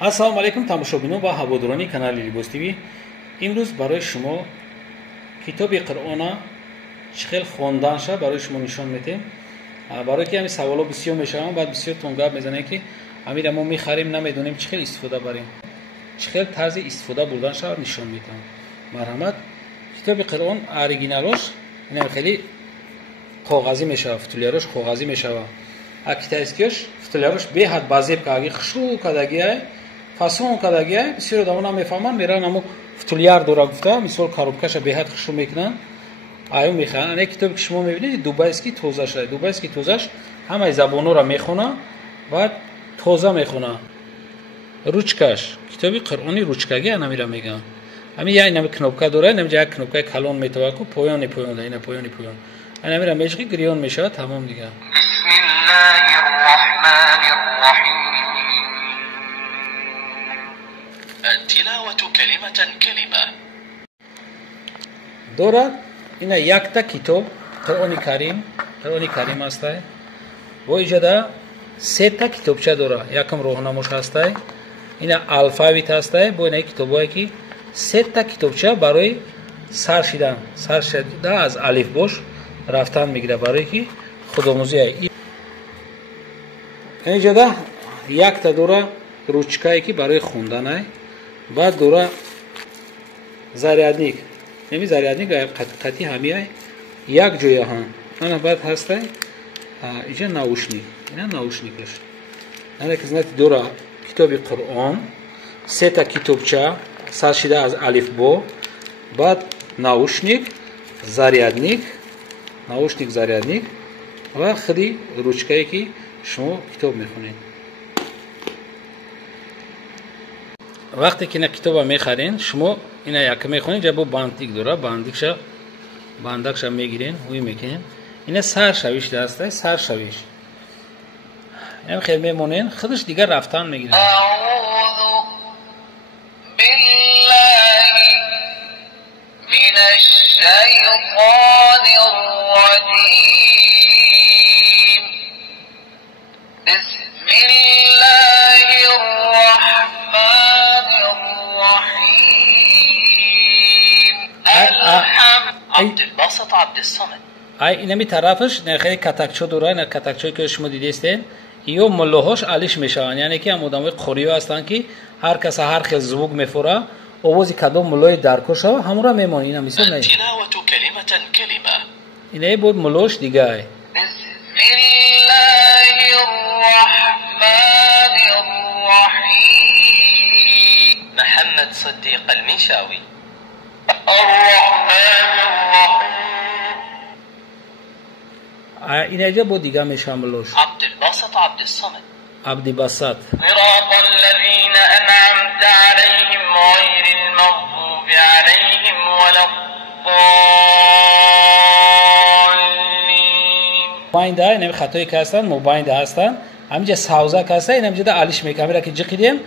ассалому алайкум тамошобинон ва ҳаводорони канали Libos TV. имрӯз барои шумо китоби қуръона чӣ хел хонданша барои шумо нишон медиҳем. барое ки ҳамин саволо бисёр мешаванд, баъд бисёртон гап мезанем ки ҳамира мо мехарем, намедонем чӣ хел истифода барем, чӣ хел тарзи истифода бурданша нишон медиҳам. марҳамат, китоби қуръон оригиналош ин хеле коғазӣ мешавад, футулиярош коғазӣ мешавад. а китайскиёш футулиярош беҳад базеб кадаги хушрӯ кадагиай фасон кадагиай бисёр одамон намефаҳманд, мераванд амо футулияр дора гуфта, мисол коробкаша беҳад хушрӯ мекунанд, аю мехоҳанд. ане китобе ки шумо мебинед дубайский тоза шуда, дубайский тозаш ҳамаи забонҳоро мехона ва тоза мехона. ручкаш китоби қуръони ручкагӣ анамира мегӯянд. ҳамин як нами кнопка дора, инамиҷа як кнопкаи калон метавад ку поёни поён, ина поёни поён, анамира мешиқи гирён мешавад, тамом дига. التلاوة كلمة كلمة. دارد این یک تا کتاب قرآن کریم است. و اینجا سه تا کتابچه داره. یکم راهنماش هست. این الفابت هست. با این کتابایی که سه تا کتابچه برای سر شدن از الف باش رفتن میگیره برای که خودآموزی ای. اینجا یک تا داره ручкае ки барои хунданай, баъд дора зарядник. нами зарядник қатъи ҳамияй як ҷояҳан. ана баъд ҳастай инҷа наушник. ина наушникаш. ана ки знати дора китоби қуръон, сета китобча саршида аз алифбо, баъд наушник, зарядник ва худи ручкае ки шумо китоб мехонед. вақте ки ина китоба мехарен, шумо ина яка мехонед, ҷабо бандик дора, бандакша мегирен, ӯй мекунен. ина саршавиш дастай, саршавиш. ям хел мемонен, худаш дигар рафтан мегирен. عبدالباسط عبدالصمد. ай инами тарафаш нахе катакчо дора, на катакчое ки шумо дидестен, ё муллоҳош алиш мешаванд, яъне ки ам одамои қориё ҳастанд ки ҳар каса ҳар хел звук мефора, овози кадом муллои дарко шава, ҳамонро мемонад. ина мисол не التلاوة كلمة كلمة. ина буд муллош дигай. محمد صديق المنشاوي. اینجا با دیگه میشم ملوش. عبدالباسط عبدالصمد. عبدالباسط. صراط الذين أنعمت عليهم غير المغضوب عليهم ولا الضالين. باینده اینم خطایی که هستن، مباینده هستن. همینجا ساوزا که هستن، اینجا آلیش میکنم. میره که جقیدیم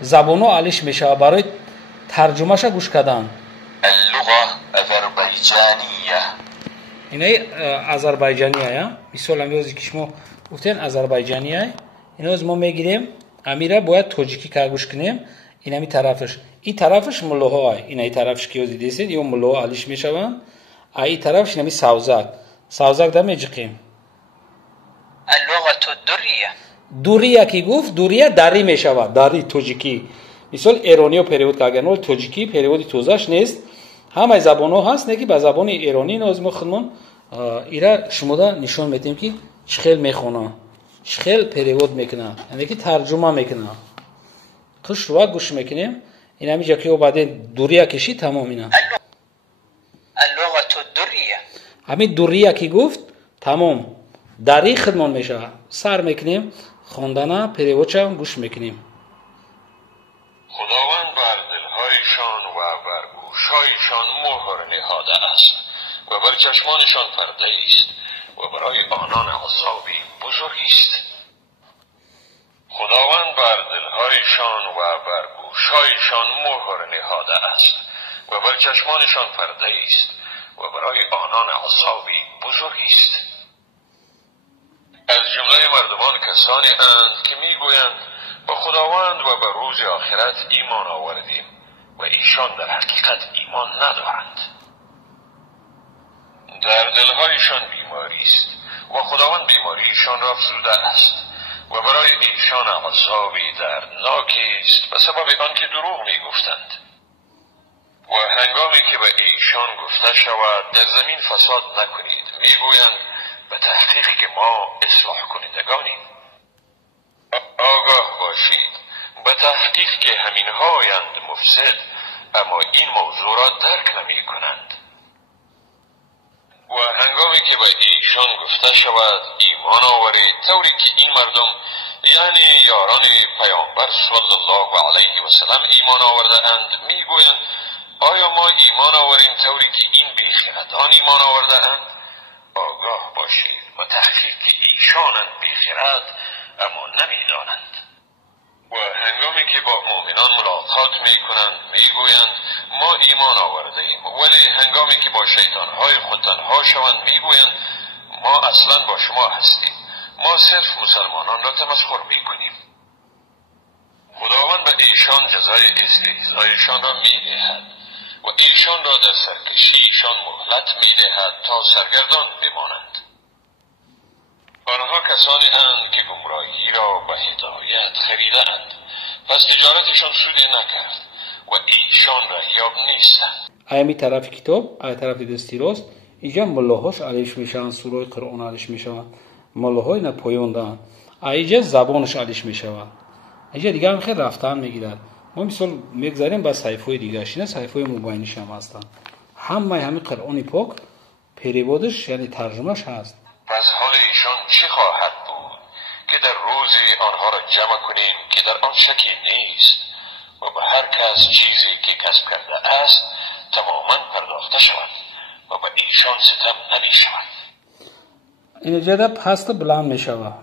زبانو آلیش میشه برای ترجمهش گوش کردن. اللغة أذربيجانية. اینای آذربایجانیه. مثلا میگویی که شما گفتین آذربایجانیه. اینو از ما میگیریم. امیره باید تاجیکی که گوش کنیم. اینمی طرفش. این طرفش ملوها. اینای طرفش که دیدید است. یا ملوها آلیش میشوند. این طرفش اینمی ساوزک. ساوزک دم میجقیم. اللغة الدرية. دوریه کی گفت دوریه داری میشود. داری تاجیکی. مثلا ایرانیو پریود کردن. ولی تاجیکی پریودی توزش نیست. ҳамаи забонҳо ҳаст, не ки ба забони эронӣ ноз мо худмон ира шумода нишон медиҳем ки чӣ хел мехона, чӣ хел перевод мекуна, яъне ки тарҷума мекуна. хушрӯа гӯш мекунем. ин ҳаминҷа ки баъден дурия киши тамом. ина ҳамин дурия ки гуфт тамом дарӣ худмон мешавад. сар мекунем, хондана переводшам гӯш мекунем. خداوند بر دلهایشان و بر گوشهایشان مهر نهاده است و بر چشمانشان پرده است و برای آنان عذابی بزرگی است. خداوند بر دلهایشان و بر گوشهایشان مهر نهاده است و بر چشمانشان پرده است و برای آنان عذابی بزرگی است. از جمله مردمان کسانی اند که میگویند با خداوند و بر روز روز آخرت ایمان آوردیم و ایشان در حقیقت ایمان ندارند. در دلهایشان بیماری است و خداوند بیماریشان را افزوده است و برای ایشان عذابی دردناکی است به سبب آنکه دروغ میگفتند. و هنگامی که به ایشان گفته شود در زمین فساد نکنید، میگویند به تحقیق که ما اصلاح کنندگانیم. آگاه باشید به تحقیق که همینهایند مفسد، اما این موضوع را درک نمی کنند. و هنگامی که به ایشان گفته شود ایمان آورید، طوری که این مردم یعنی یاران پیامبر صلی الله علیه و سلم ایمان آورده اند، میگویند آیا ما ایمان آوریم طوری که این بیخردان ایمان آورده اند؟ آگاه باشید و تحقیق که ایشانند بیخرد اما نمیدانند. و هنگامی که با مؤمنان ملاقات میکنند میگویند ما ایمان آورده ایم، ولی هنگامی که با شیطانهای خود تنها شوند میگویند ما اصلا با شما هستیم، ما صرف مسلمانان را تمسخر میکنیم. خداوند به ایشان جزای استهزایشان را میدهد و ایشان را در سرکشیشان مهلت میدهد تا سرگردان بمانند. آنها کسانی اند که گمراهی را به هدایت خریده اند، پس تجارتشان سودی نکرد و ایشان رهیاب نیستند. ایمی طرف کتاب، ای طرف دستی راست، اینجا ملاهاش علیش میشن، سوره قرآن علیش میشن، ملاهای اینا پویوندن، اینجا زبانش علیش میشن، اینجا دیگه هم خیلی رفتن میگیرد. ما مثال میگذاریم با صحیفه دیگه شینه، صحیفه مبینش هم هستن، همین قرآن پاک پریبادش یعنی ترجمهش هست. پس حال ایشان چی خواهد بود که در روزی آنها را جمع کنیم که در آن شکی نیست و به هر کس چیزی که کسب کرده است تماما پرداخته شود و به ایشان ستم نمی شود. اینجا در پست بلند می شود.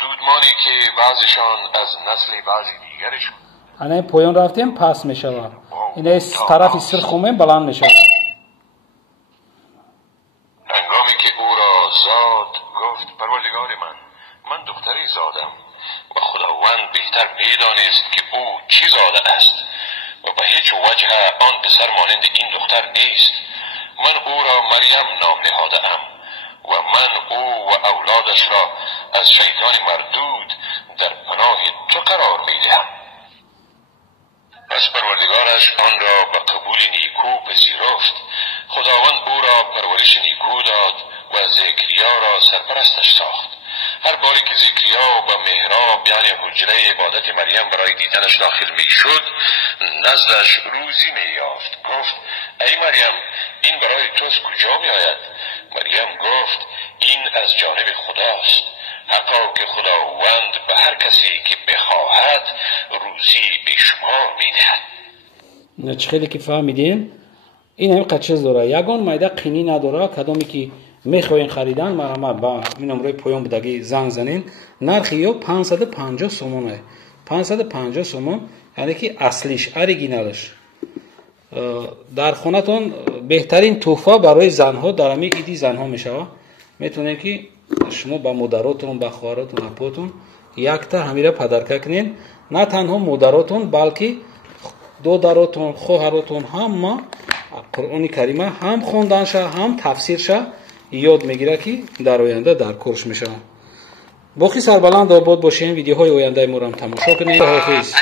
دودمانی که بعضشان از نسل بعضی دیگرشون اینه پایان رفتیم پست می شود. اینه طرفی سرخومه بلند می شود. هنگامی که او را زاد گفت پروردگار من دختری زادم و خداوند بهتر میدانست که او چی زاده است و به هیچ وجه آن پسر مانند این دختر نیست. من او را مریم نام نهاده ام و من او و اولادش را از شیطان مردود در پناه تو قرار میدهم. پس پروردگارش آن را به قبول نیکو پذیرفت. خداوند او را پرورش نیکو داد و زکریا را سرپرستش ساخت. هر باری که زکریا به محراب یعنی حجره عبادت مریم برای دیدنش داخل می شد نزدش روزی می یافت. گفت ای مریم این برای توست کجا می آید؟ مریم گفت این از جانب خداست، حقا که خداوند به هر کسی که بخواهد روزی به شمار می دهد. چه خیلی که فهمیدین این هم قچز داره، یگان مایده قینی نداره. کدامی که میخواین خریدن مرا با این نمره پایان بدگی زنگ زنین. نرخی یا 550 سومونه، 550 سومون یعنی که اصلیش اوریجینالش. در خونتون بهترین تحفه برای زنها در همین ایدی زنها میشه. میتونین که شما با مادراتون با خواهراتون اپاتون یک تا همیره پدرکه کنین، نه تنها مادراتون بلکه دادراتون خواهراتون هم قرآن کریمه هم خوندنشه هم تفسیرشه یاد میگیره که در آینده در کورس میشه. باقی سربلند آباد باشین. ویدیوهای آینده ما رو هم تماشا کنید. خداحافظ.